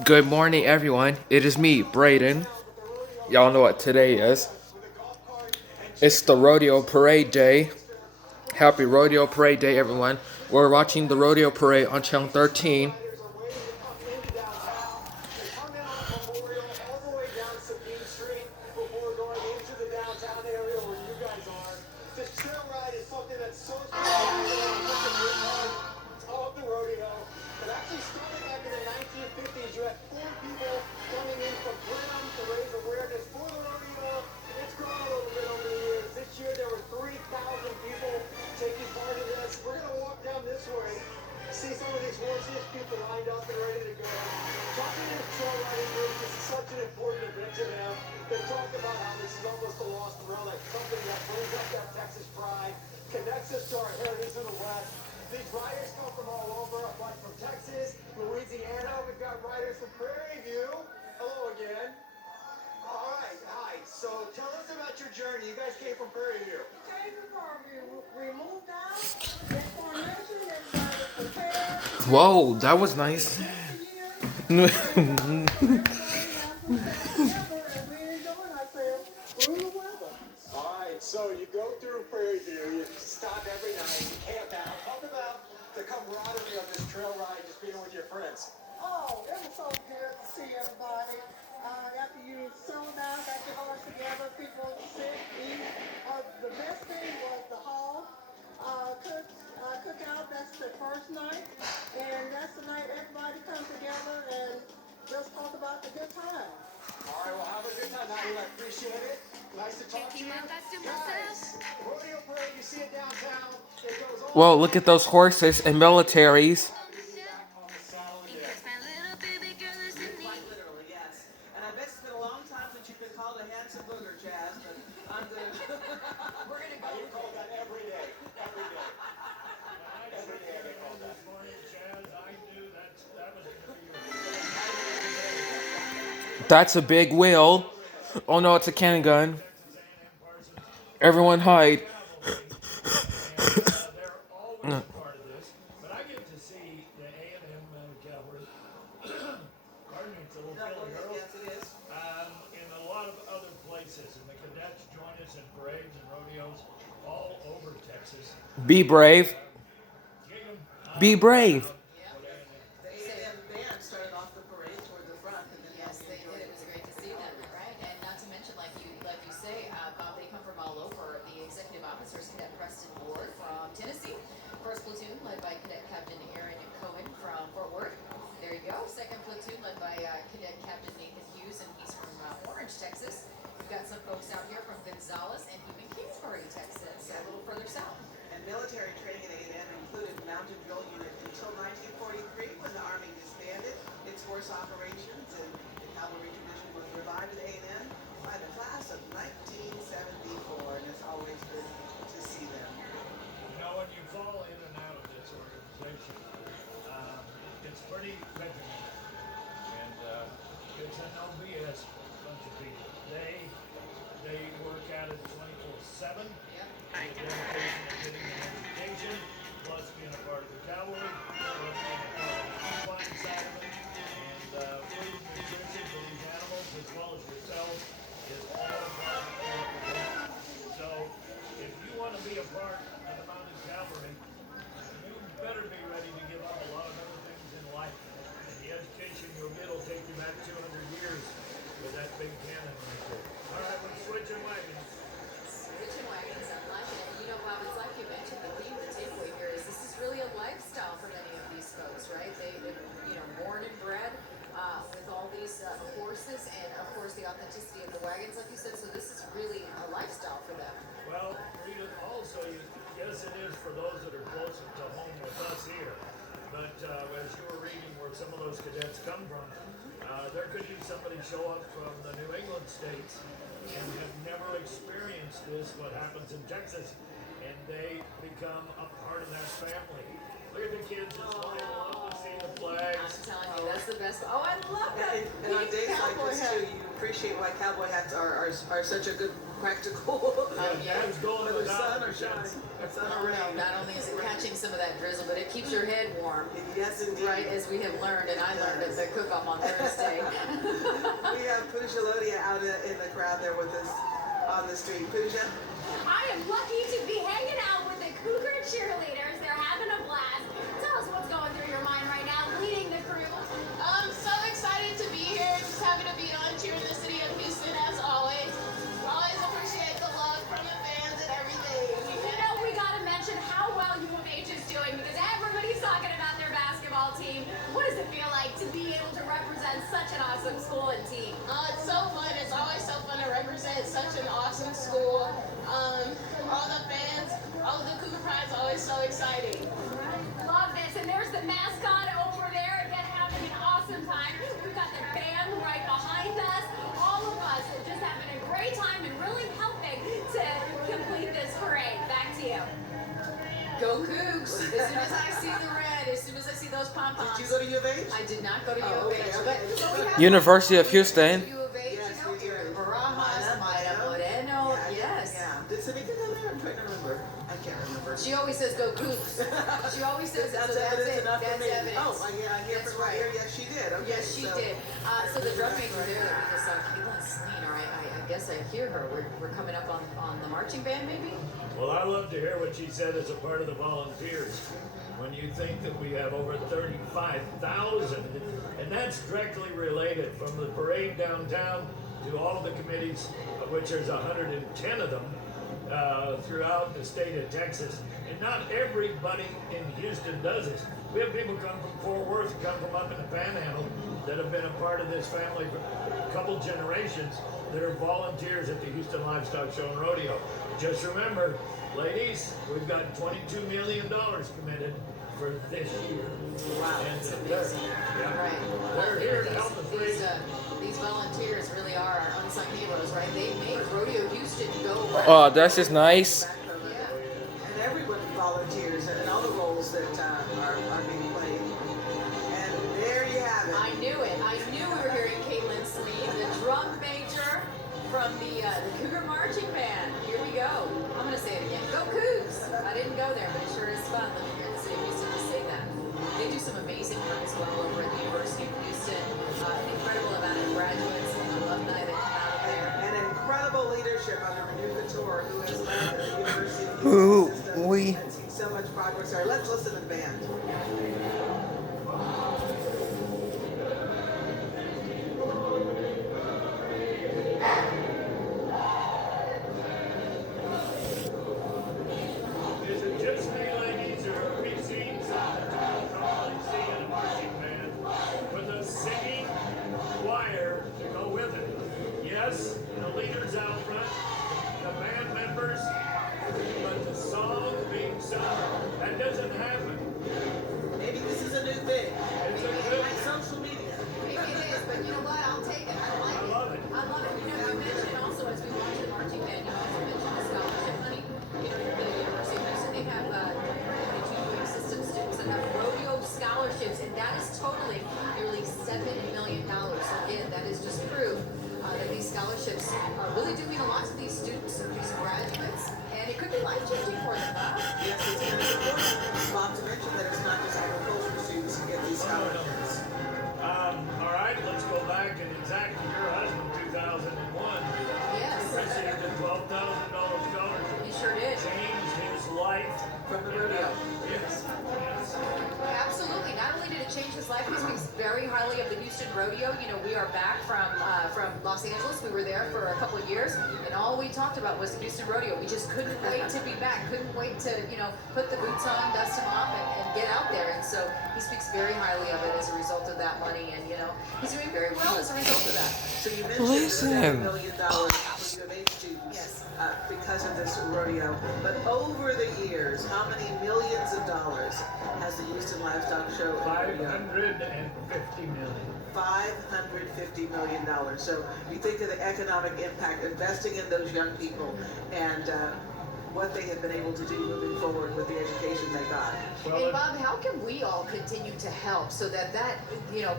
Good morning, everyone. It is me, Brayden. Y'all know what today is. It's the rodeo parade day. Happy rodeo parade day, everyone. We're watching the rodeo parade on channel 13. Whoa, that was nice. Whoa, look at those horses and militaries. That's a big wheel. Oh no, it's a cannon gun. Everyone hide. Be brave. Be brave. And on days like this too, you appreciate why cowboy hats are such a good practical. Dad's going whether without sun or shine, sun or rain. No, not only is it catching some of that drizzle, but it keeps your head warm. Yes, indeed. Right, as we have learned, and I learned at the cook-off on Thursday. We have Pooja Lodia out in the crowd there with us on the street. Pooja? I am lucky to be hanging out with the Cougar cheerleaders. They're having a blast. Tell us what's going through your mind right now, leading the crew. I'm so excited to be here, just happy to be on cheer in the city of Houston as always. Always appreciate the love from the fans and everything. You know, we got to mention how well U of H is doing because everybody's talking about their basketball team. What does it feel like to be able to represent such an awesome school and team? It's so fun. It's always so fun to represent such an awesome school. All the fans, all of the Cougar Pride is always so exciting. Love this. And there's the mascot over there again having an awesome time. We've got the band right behind us. All of us are just having a great time and really helping to complete this parade. Back to you. Go Cougs! As soon as I see the red, as soon as I see those pom-poms. Did you go to U of H? I did not go to U Oh, of okay, H, okay. but we have University of Houston. U of H, Yes, you know, we do. Barajas, Mayra Moreno, yes. Yeah. Did Sanika go there? I'm trying to remember. I can't remember. She always says go Cougs. She always says it, That's so that's evidence it. enough That's for me. evidence. Oh, I hear That's from right. here. Yes, she did. Okay, Yes, she so- did. So the drum major there that we just saw, Caitlin Sleen, or I guess I hear her. We're coming up on the marching band, maybe? Well, I love to hear what she said as a part of the volunteers. When you think that we have over 35,000, and that's directly related from the parade downtown to all of the committees, of which there's 110 of them throughout the state of Texas. And not everybody in Houston does this. We have people come from Fort Worth, come from up in the Panhandle, that have been a part of this family for a couple generations, that are volunteers at the Houston Livestock Show and Rodeo. Just remember, ladies, we've got $22 million committed for this year. Wow. And It's they're, amazing. yeah, Right. they're here to help us raise. These volunteers really are our unsung heroes, right? They make Rodeo Houston go. Oh, that's just nice. Back from it. Yeah. And everyone volunteers in all the roles that are being played. And there you have it. I knew it. I knew we were hearing Caitlin Sleen, the drum major from the Cougar Marching Band. Here we go. I'm going to say it again. Go Cougs! I didn't go there, but it sure is fun living here in the city of Houston to say that. They do some amazing work as well over at the University of Houston. An incredible amount of graduates and alumni that come out of there. And incredible leadership under Manu Couture, who has led the University of Who Houston system we- and seen so much progress there. Let's listen to the band. Is it just me, ladies, or are we seeing something that you normally see in a marching band with a singing choir to go with it? Yes, the leaders out front, the band members, but the song being sung, that doesn't happen. Maybe this is a new thing. It's a good, Like social media. Maybe it is, but you know what? I'll take it. I like I it. love it. I love it. You know, you mentioned also as we watch the marching band, you also mentioned the scholarship money. You know, the University of Houston, they have 22 system students that have rodeo scholarships, and that is totaling nearly $7 million. So again, that is just proof that these scholarships really do mean a lot to these students, these graduates, and it could be life-changing for them, huh? Yes, it's very important. Not to mention that it's not just agriculture students who get these scholarships. all right, let's go back and exactly your husband, 2001, Yes, received a $12,000 scholarship. he sure did. Changed his life. From the rodeo. Yes, yes. Absolutely. Not only did it change his life, he speaks very highly of the Houston Rodeo. You know, we are back from Los Angeles. We were there for a couple of years, and all we talked about was the Houston Rodeo. We just couldn't wait to be back. Couldn't wait to, put the boots on, dust them off, and get out there. And so he speaks very highly of it as a result of that money. And he's doing very well as a result of that. So you mentioned Listen. the $7 million for U of H students Yes. because of this rodeo. But over the years, how many millions of dollars has the Houston Livestock Show and Rodeo? 550 million. $550 million. So you think of the economic impact, investing in those young people, and what they have been able to do moving forward with the education they got. Well, And Bob, how can we all continue to help so that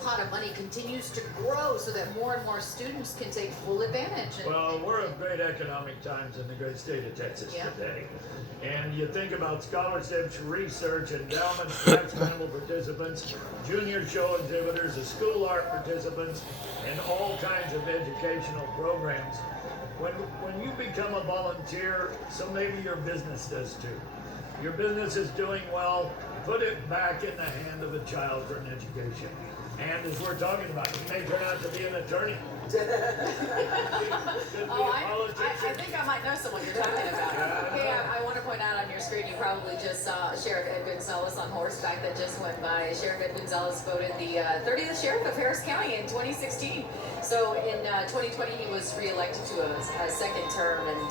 pot of money continues to grow so that more and more students can take full advantage? well, we're in great economic times in the great state of Texas Yeah. today. And you think about scholarships, research, endowments, tax panel participants, junior show exhibitors, the school art participants, and all kinds of educational programs. When you become a volunteer, so maybe your business does too. Your business is doing well, put it back in the hand of a child for an education. And as we're talking about, he may turn out to be an attorney. Could be a I politician. think I might know someone you're talking about. Hey, I want to point out on your screen, you probably just saw Sheriff Ed Gonzalez on horseback that just went by. Sheriff Ed Gonzalez voted the 30th Sheriff of Harris County in 2016. So in 2020, he was reelected to a second term, and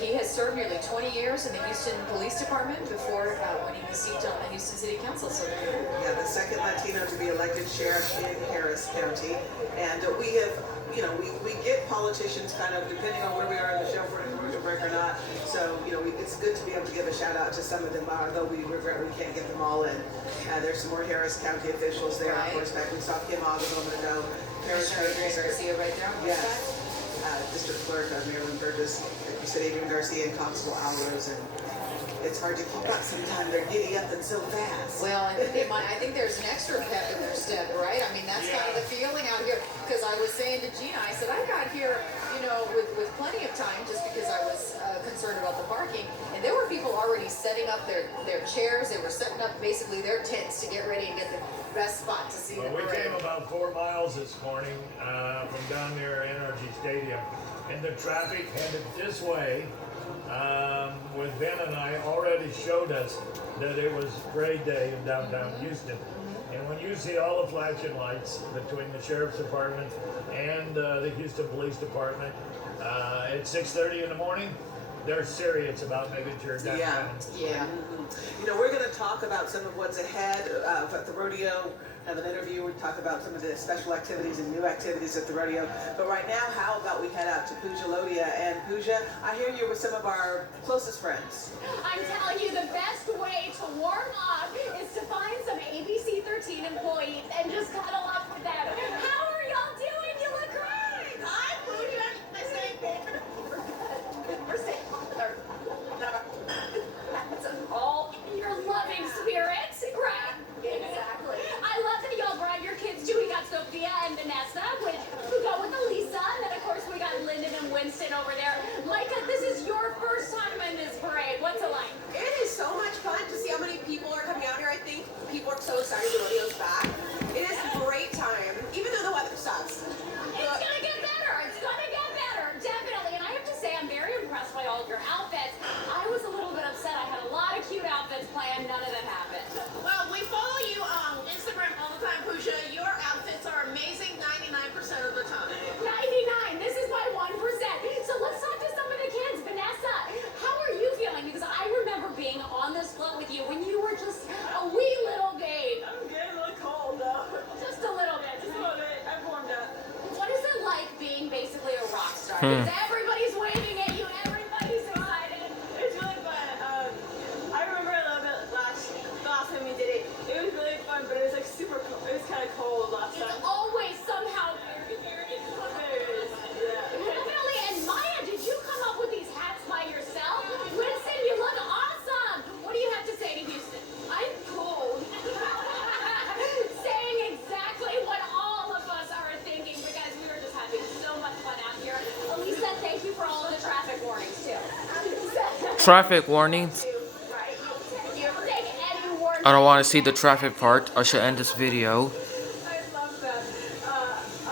he has served nearly 20 years in the Houston Police Department before winning the seat on the Houston City Council. So Yeah, the second Latino to be elected sheriff in Harris County. And we have, we get politicians kind of, depending on where we are in the show, for a commercial break or not. So, it's good to be able to give a shout out to some of them, although we regret we can't get them all in. There's some more Harris County officials there on horseback. We saw Kim Ogg a moment ago. Commissioner Garcia right there on horseback. Yes. District Clerk Marilyn Burgess, City Adrian Garcia, and Constable Alvarez, and it's hard to keep up. Sometimes they're giddy up and so fast. Well, I think there's an extra pep in their step, right? I mean, that's kind of the feeling out here. Because I was saying to Gina, I said, I got here, with plenty of time just because I was concerned about the parking. And there were people already setting up their chairs. They were setting up basically their tents to get ready and get the best spot to see the We parade. came about 4 miles this morning from down near NRG Stadium, and the traffic headed this way with Ben and I already showed us that it was parade day in downtown Houston. And when you see all the flashing lights between the Sheriff's Department and the Houston Police Department at 6:30 in the morning, they're serious about making sure downtown. Yeah. We're going to talk about some of what's ahead at the rodeo. Have an interview. We talk about some of the special activities and new activities at the rodeo. But right now, how about we head out to Pooja Lodia? And Pooja, I hear you're with some of our closest friends. I'm telling you, the best way to warm up is to find some ABC 13 employees and just cuddle up with them. How are y'all doing? You look great. Hi, Pooja. I say, We're safe. That's all your loving spirits, right? Exactly. I love that y'all brought your kids too. We got Sophia and Vanessa, which we go with Elisa, and then of course we got Lyndon and Winston over there. Micah, this is your first time in this parade. What's it like? It is so much fun to see how many people are coming out here. I think people are so excited the rodeo's back. It is a great time, even though the weather sucks. It's gonna get better. It's gonna get better, definitely. And I have to say, I'm very impressed by all of your outfits. I was a little bit upset. I had a lot of cute outfits planned. None of them happened. well, we follow you on Instagram all the time, Pooja. Your outfits are amazing 99% of the time. 99. This is my 1%. So let's talk to some of the kids. Vanessa, how are you feeling? Because I remember being on this float with you when you were just a wee little babe. I'm getting a little cold though. Just a little bit. Just a little bit. I've warmed up. What is it like being basically a rock star? Because everybody's waving at you. Everybody's excited. It's really fun. I remember a little bit the last time we did it. It was really fun, but it was like super cold. It was kind of cold last time. It's always somehow definitely. And Maya, did you come up with these hats by yourself? Winston, you look awesome. What do you have to say to Houston? I'm cold. Saying exactly what all of us are thinking because we were just having so much fun out here. Elisa, thank you for all of the traffic warnings too. Traffic warnings. Right. You ever take any warning? I don't want to see the traffic part. I should end this video. I love that.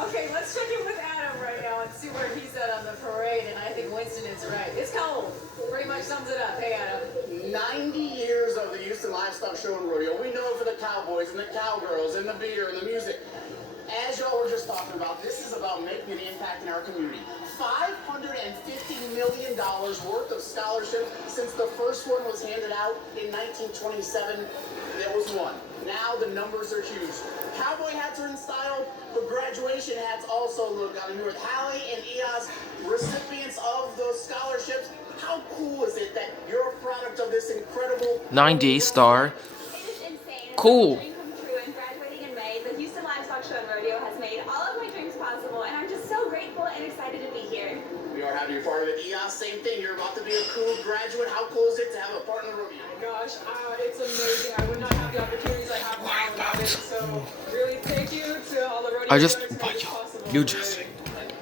Okay, let's check in with Adam right now and see where he's at on the parade. And I think Winston is right. It's cold. Pretty much sums it up. Hey, Adam. 90 years of the Houston Livestock Show and Rodeo. We know it for the cowboys and the cowgirls and the beer and the music. As y'all were just talking about, this is about making an impact in our community. $550 million worth of scholarships since the first one was handed out in 1927. There was one. Now the numbers are huge. Cowboy hats are in style, but graduation hats also look. I'm here with Hallie and Eos, recipients of those scholarships. How cool is it that you're a product of this incredible 90s star. It is insane. Cool. It's like a dream come true, and graduating in May, the Houston Livestock Show and Rodeo has made all of my dreams possible, and I'm just so grateful and excited to be here. We are happy you're part of it. EOS, same thing. You're about to be a cool graduate. How cool is it to have a part in the rodeo? Gosh, it's amazing. I would not have the opportunities I have now without it. So really thank you to all the rodeo I just, runners who made this possible. you just.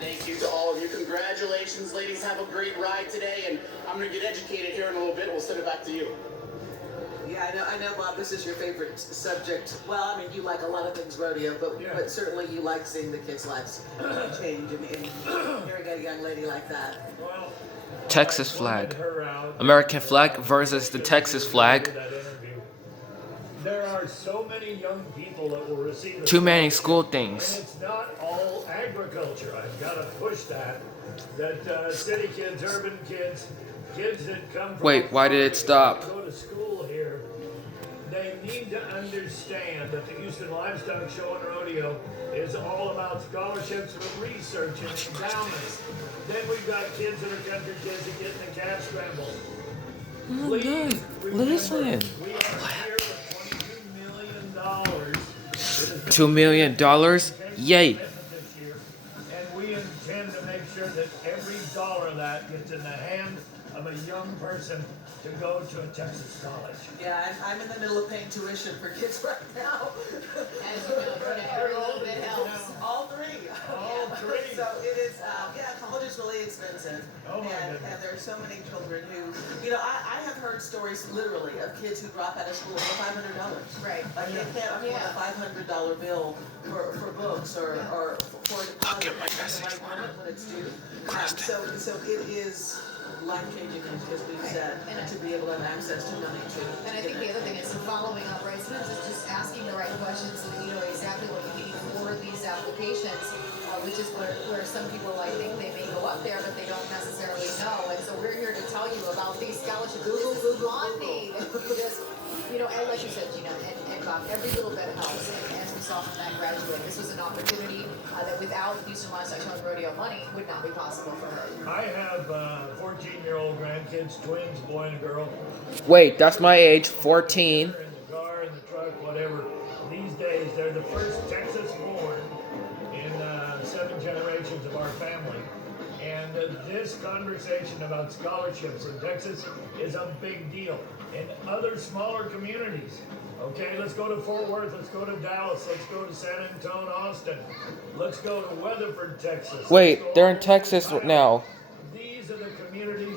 Thank you to all of you. Congratulations, ladies. Have a great ride today. And I'm going to get educated here in a little bit. We'll send it back to you. Yeah, I know, Bob, this is your favorite subject. Well, I mean, you like a lot of things rodeo, but certainly you like seeing the kids' lives change and hearing a young lady like that. Well, Texas flag. American flag versus the Texas flag. There are so many young people that will receive Too many scholarship, school and things. it's not all agriculture. I've got to push that. That city kids, urban kids, kids that come from Wait, why did it stop? go to school here, they need to understand that the Houston Livestock Show and Rodeo is all about scholarships for research and endowments. Then we've got kids that are country kids that get in the calf scramble. Please remember, Listen. we are here with $22 million. $2 million? Yay. This year, and we intend to make sure that every dollar of that gets in the hand of a young person to go to a Texas college. Yeah, I'm in the middle of paying tuition for kids right now. As you know, every little bit helps. All three. All three. So it is, yeah, college is really expensive. Oh my and goodness. there are so many children who, I have heard stories literally of kids who drop out of school for $500. Right. Like they can't afford a $500 bill for books or for a deposit get my at the message right for moment when it's due. So it is life-changing, as we've said, to be able to have access to money to. And I think the other thing is following up, right? Sometimes it's just asking the right questions so that you know exactly what you need for these applications, which is where some people, I think, they may go up there, but they don't necessarily know. And so we're here to tell you about these scholarships. This is bonding. And you just, and like you said, Gina, and Bob, every little bit helps. And as we saw from that graduate, this was an opportunity that without Houston Livestock Show and Rodeo money would not be possible for her. I have 14-year-old grandkids, twins, boy and a girl. Wait, that's my age, 14. In the car, in the truck, whatever. These days, they're the first Texas born in 7 generations of our family. And this conversation about scholarships in Texas is a big deal. In other smaller communities, okay, let's go to Fort Worth, let's go to Dallas, let's go to San Antonio, Austin, let's go to Weatherford, Texas. Wait, they're in Texas now. These are the communities